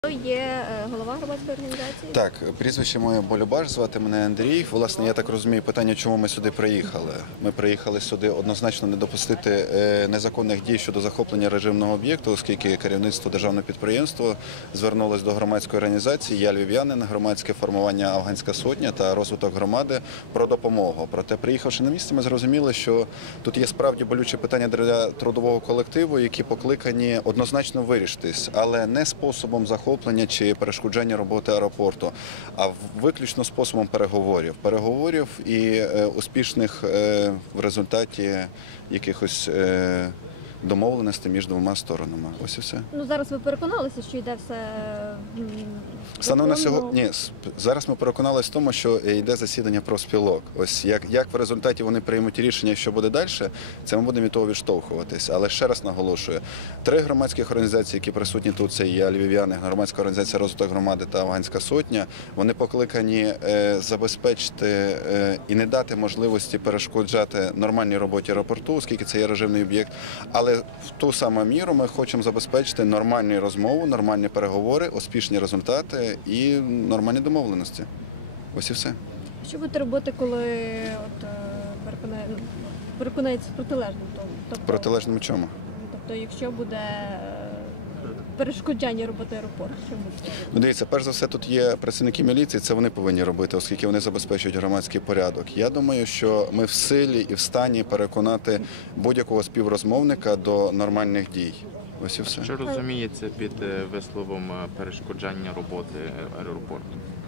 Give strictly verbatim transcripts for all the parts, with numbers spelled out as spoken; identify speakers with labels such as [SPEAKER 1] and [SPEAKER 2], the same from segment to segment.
[SPEAKER 1] Є е, голова громадської організації?
[SPEAKER 2] Так, прізвище моє Болюбаш, звати мене Андрій. Власне, я так розумію питання, чому ми сюди приїхали. Ми приїхали сюди однозначно не допустити е, незаконних дій щодо захоплення режимного об'єкту, оскільки керівництво державного підприємства звернулось до громадської організації «Я львів'янин», громадське формування «Афганська сотня» та розвиток громади про допомогу. Проте, приїхавши на місце, ми зрозуміли, що тут є справді болючі питання для трудового колективу, які покликані однозначно вирішитись, але не способом захоплення чи перешкоджання роботи аеропорту, а виключно способом переговорів. Переговорів і е, успішних е, в результаті якихось е, домовленостей між двома сторонами. Ось і все.
[SPEAKER 1] Ну, зараз ви переконалися, що йде все м,
[SPEAKER 2] Станом на
[SPEAKER 1] законно?
[SPEAKER 2] сьогодні, ні, зараз ми переконалися в тому, що йде засідання профспілок. Ось як, як в результаті вони приймуть рішення, що буде далі, це ми будемо від того відштовхуватися. Але ще раз наголошую, три громадських організації, які присутні тут, це «Я львів'яни», громадська організація «Розвиток громади» та «Афганська сотня», вони покликані е, забезпечити е, і не дати можливості перешкоджати нормальній роботі аеропорту, оскільки це є режимний об'єкт. Але в ту саму міру ми хочемо забезпечити нормальну розмову, нормальні переговори, успішні результати і нормальні домовленості. Ось і все.
[SPEAKER 1] Що будете робити, коли от, е, переконає, ну, переконається протилежним? Тобто,
[SPEAKER 2] Протилежному чому?
[SPEAKER 1] тобто, якщо буде е, перешкоджання роботи аеропорту, що буде?
[SPEAKER 2] Ну, дивіться, перш за все, тут є працівники міліції, це вони повинні робити, оскільки вони забезпечують громадський порядок. Я думаю, що ми в силі і в стані переконати будь-якого співрозмовника до нормальних дій. Ось і все.
[SPEAKER 3] Що розуміється під висловом перешкоджання роботи аеропорту?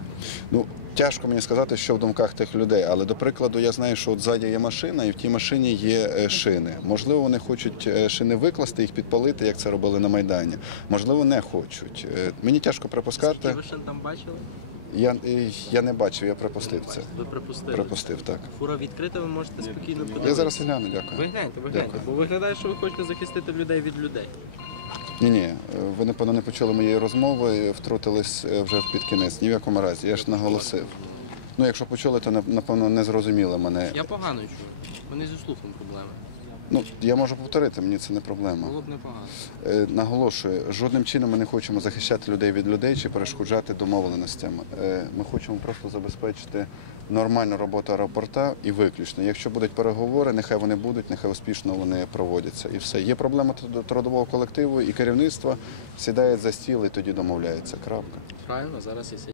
[SPEAKER 2] Ну, тяжко мені сказати, що в думках тих людей, але, до прикладу, я знаю, що от ззаді є машина, і в тій машині є шини. Можливо, вони хочуть шини викласти, їх підпалити, як це робили на Майдані. Можливо, не хочуть. Мені тяжко припускати.
[SPEAKER 4] Скільки ви шин там бачили?
[SPEAKER 2] Я, я не бачив, я припустив це.
[SPEAKER 4] Ви припустили?
[SPEAKER 2] Припустив, так.
[SPEAKER 4] Фура відкрита, ви можете спокійно подивитися.
[SPEAKER 2] Я зараз гляну, дякую.
[SPEAKER 4] Ви гляньте, ви гляньте,
[SPEAKER 2] Дякую.
[SPEAKER 4] бо виглядає, що ви хочете захистити людей від людей.
[SPEAKER 2] Ні-ні, ви, напевно, не почули моєї розмови, втрутились вже під кінець. Ні в якому разі, я ж наголосив. Ну, якщо почули, то, напевно, не зрозуміли мене.
[SPEAKER 4] Я погано чую. Вони зі слухом проблеми.
[SPEAKER 2] Ну, я можу повторити, мені це не проблема.
[SPEAKER 4] Було б непогано.
[SPEAKER 2] Е, Наголошую, жодним чином ми не хочемо захищати людей від людей чи перешкоджати домовленостям. Е, Ми хочемо просто забезпечити нормальну роботу аеропорта і виключно. Якщо будуть переговори, нехай вони будуть, нехай успішно вони проводяться. І все. Є проблема трудового колективу і керівництва, сідають за стіл і тоді домовляються. Крапка.
[SPEAKER 4] Правильно, зараз і